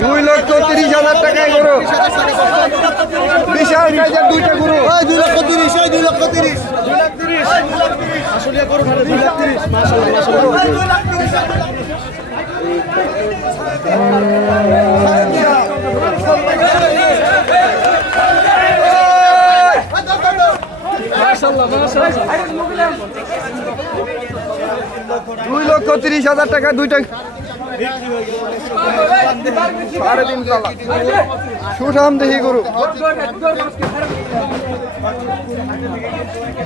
দুই লক্ষ তিরিশ হাজার টাকায় গরু। বিশাল সাইজের দুইটা গরু। ওই দুই লক্ষ তিরিশ ওই দুই লক্ষ তিরিশ। দুই লক্ষ তিরিশ হাজার টাকা দুইটা সাড়ে সুঠাম দেহি গরু।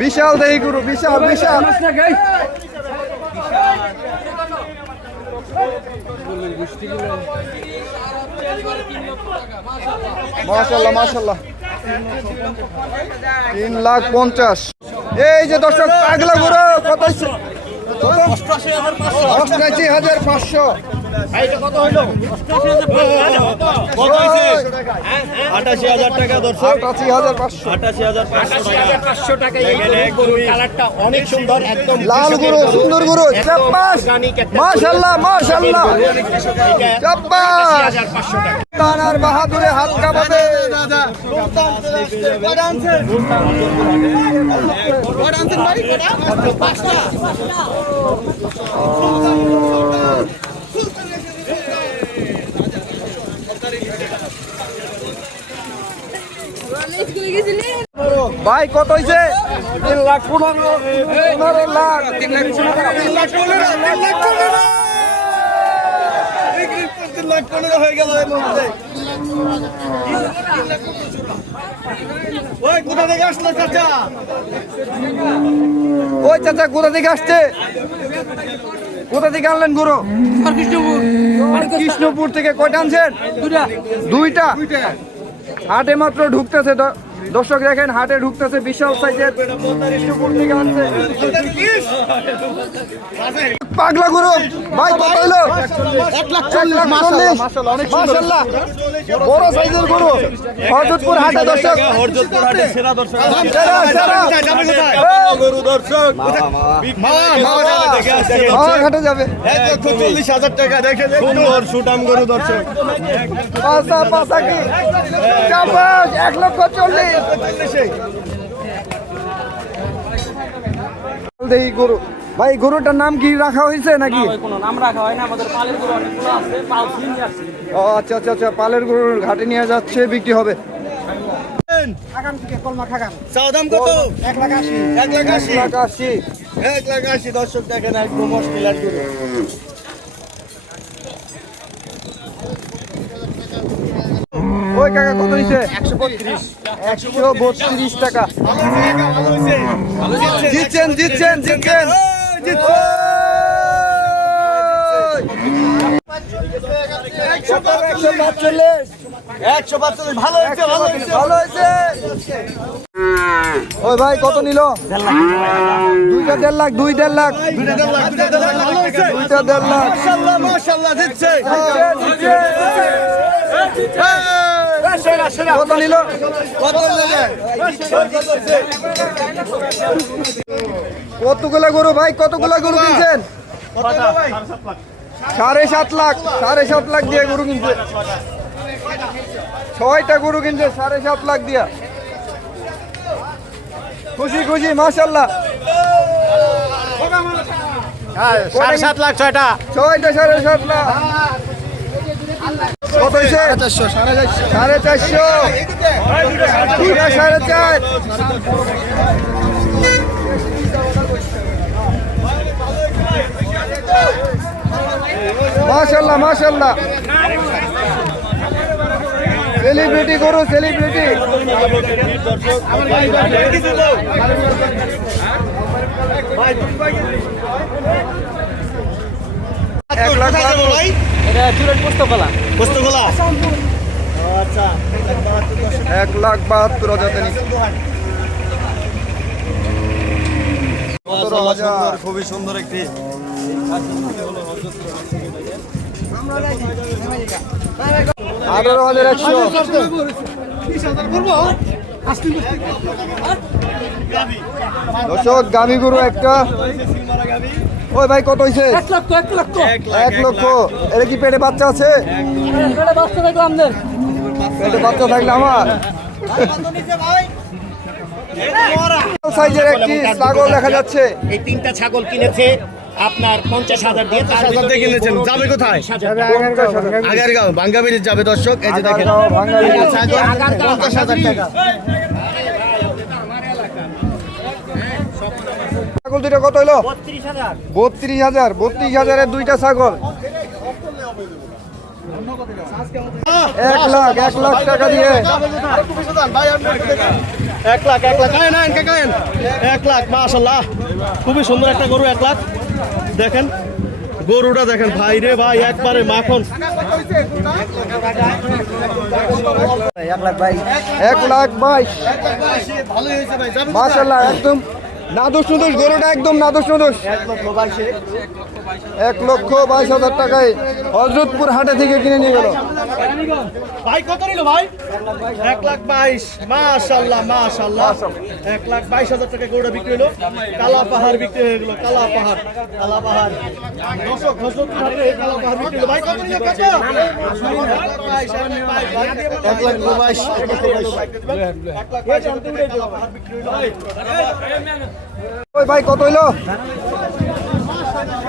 বিশাল দেহি গরু, বিশাল বিশাল। মাশাল্লাহ মাশাল্লাহ তিন লাখ পঞ্চাশ। এই যে দর্শক, পাগলা গরু কত অষ্টাশি হাজার পাঁচশো। আটাশি হাজার টাকা দর্শক। আটাশি হাজার পাঁচশো। আটাশি হাজার পাঁচশো টাকা। কালারটা অনেক সুন্দর একদম লাল গরু সুন্দর গরু চাপ্পাস। মাশাল্লাহ মাশাল্লাহ চাপ্পাস। তানার বাহাদুরে হাত কাঁপাবে। ভাই কত হয়েছে তিন লাখ পনেরো। পনেরো লাখ। তিন লাখ তিন লাখ পনেরো। তিন লাখ পনেরো। হয়ে গেল এই মুহূর্তে। ওই কোথা থেকে আসলো চাচা? ওই চাচা কোথা থেকে আসছে? কোথা থেকে আনলেন গরু? কৃষ্ণপুর। থেকে কয়টা আনছেন? দুইটা। হাটে মাত্র ঢুকতেছে দ- দর্শক দেখেন হাটে ঢুকতেছে বিশাল সাইজের কৃষ্ণপুর থেকে আনছে। পাগলা গরু। ভাই কত হইল? এক লাখ চল্লিশ মাশাল্লাহ বড় সাইজের গরু। হরজতপুর হাটে দর্শক। হরজতপুর হাটে সেরা দর্শক। সেরা, সেরা। এই, গরু দর্শক। দেখে আসছে। আমার যাবে। এক লক্ষ চল্লিশ হাজার টাকা দেখে সুন্দর সুটাম গরু দর্শক। কি? চাপাস লক্ষ চল্লিশ। দেখি গরু। ভাই গরুটার নাম কি রাখা হয়েছে নাকি? কোনো নাম রাখা হয় না আমাদের পালের গরু অনেকগুলো আছে পাল নিয়ে আসছি। ও আচ্ছা আচ্ছা আচ্ছা পালের গরুর ঘাটে নিয়ে যাচ্ছে বিক্রি হবে। চাও দাম কত? এক লাখ আশি। এক লাখ আশি। লাখ আশি। এক লাখ আশি দর্শক দেখেন একদম মুশকিল আর গরু। ওই কাকা কত নিছে একশো বত্রিশ। একশো বত্রিশ টাকা। জিতছেন জিতছেন। জিতছেন। পাঁচচল্লিশ একশো পাঁচচল্লিশ ভালো হয়েছে ভালো হয়েছে ভালো হয়েছে ওই ভাই কত নিল দুইটা দেড় লাখ দুই দেড় লাখ দুইটা দেড় লাখ দুইটা দেড় লাখ ভালো দেড় লাখ মাশাআল্লাহ মাশাআল্লাহ দিচ্ছে। কত নিল? কতগুলা গরু ভাই? কতগুলা গরু কিনছেন? সাড়ে সাত লাখ সাড়ে সাত লাখ দিয়ে গরু কিনছে। ছয়টা গরু কিনছে সাড়ে সাত লাখ দিয়া। খুশি খুশি মাশাল্লাহ সাড়ে সাত লাখ ছয়টা। ছয়টা সাড়ে সাত লাখ। কত হয়েছে? সাড়ে চারশো সাড়ে চার। মাশাল্লাহ মাশাল্লাহ সেলিব্রিটি করো সেলিব্রিটি এক লাখ বাহাত্তর। এটা চুরের পুস্তকলা। আচ্ছা। এক লাখ বাহাত্তর হাজার খুবই সুন্দর একটি আঠারো হাজার একশো। দর্শক গাভী গরু একটা। ওই ভাই কত হয়েছে এক লক্ষ এক লক্ষ। এক লক্ষ। এটা কি পেটে বাচ্চা আছে? এটা বাঁচতে থাকল আমাদের। পেটে বাচ্চা থাকলে আমার। সাইজের একটি ছাগল দেখা যাচ্ছে। এই তিনটা ছাগল কিনেছে আপনার পঞ্চাশ হাজার দিয়ে তার হাজার কিনেছেন। যাবে কোথায়? আগারগাঁও। বাঙ্গাবিরি যাবে দর্শক। এই যে দেখেন পঞ্চাশ হাজার টাকা। ছাগল দুইটা কত হলো বত্রিশ হাজার। বত্রিশ হাজারের দুইটা ছাগল। এক লাখ এক লাখ টাকা দিয়ে। এক লাখ এক লাখ। আয় এক লাখ মাশাল্লাহ খুবই সুন্দর একটা গরু এক লাখ। দেখেন গরুটা দেখেন ভাই রে ভাই একবারে মাখন। এক লাখ বাইশ। ভালো হয়েছে ভাই যাবে। মাশাল্লাহ একদম নাদুস নদোষ গরুটা একদম নাদোষ নুদুস। এক লক্ষ বাইশ হাজার টাকায় হজরতপুর হাটে থেকে কিনে নিয়ে গেল। ভাই কত নিল ভাই? এক লাখ বাইশ। মাশাল্লাহ মাশাল্লাহ। এক লাখ বাইশ হাজার টাকা গরুটা বিক্রি হলো। কালা পাহাড় বিক্রি হয়ে গেল কালা পাহাড় কালা পাহাড়। দর্শক হজরতপুর হাটে কালা পাহাড় বিক্রি হলো। ভাই কত নিল কাকা এক লাখ বাইশ এক লাখ বাইশ। এক লাখ বাইশ ভাই কত হইল?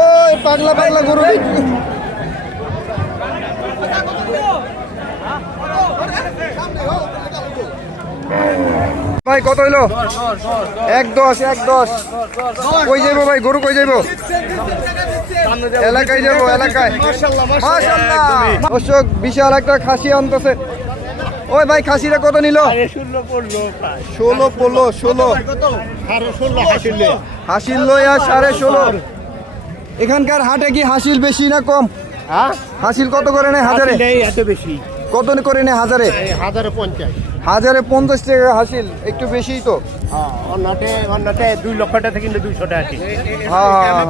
ওই পাগলা পাগলা গরু। ভাই, কত হইল? এক দশ এক দশ। কই যাইবো ভাই, গরু কই যাইবো? এলাকায় যাব, এলাকায়। বিশাল একটা খাসি আনতেছে। ওই ভাই খাসিটা কত নিল ষোলো পড়ল ষোলো আরও হাসিলে লইয়া সাড়ে ষোলো এখানকার হাটে কি হাসিল বেশি না কম হাসিল কত করে নেয় হাজারে এত বেশি কত করে নেয় হাজারে হাজারে পঞ্চাশ হাজারে পঞ্চাশ টাকা হাসিল একটু বেশিই তো দুই লক্ষ টাকা কিন্তু দুইশো টাকা হ্যাঁ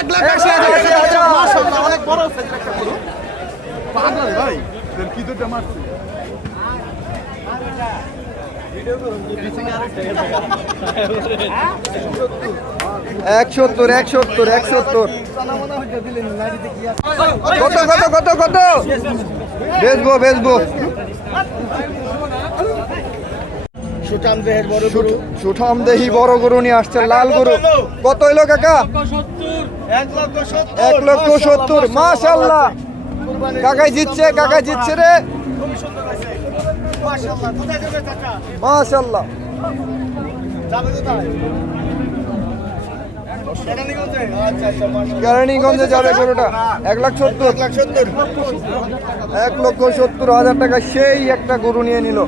এক লাখ আশি হাজার। অনেক বড় কত কত কত কত? বেচবো বেচবো। সুঠাম বড় গরু। দেহি বড় গরু নিয়ে আসছে লাল গরু। কত হইল কাকা? এক লক্ষ সত্তর। মাশাল্লাহ কাকাই জিতছে কাকাই জিতছে রে। মাশাল্লাহ কেরানীগঞ্জে? আচ্ছা আচ্ছা যাবে গরুটা? এক লাখ সত্তর। এক লাখ সত্তর। এক লক্ষ সত্তর হাজার টাকা সেই একটা গরু নিয়ে নিল।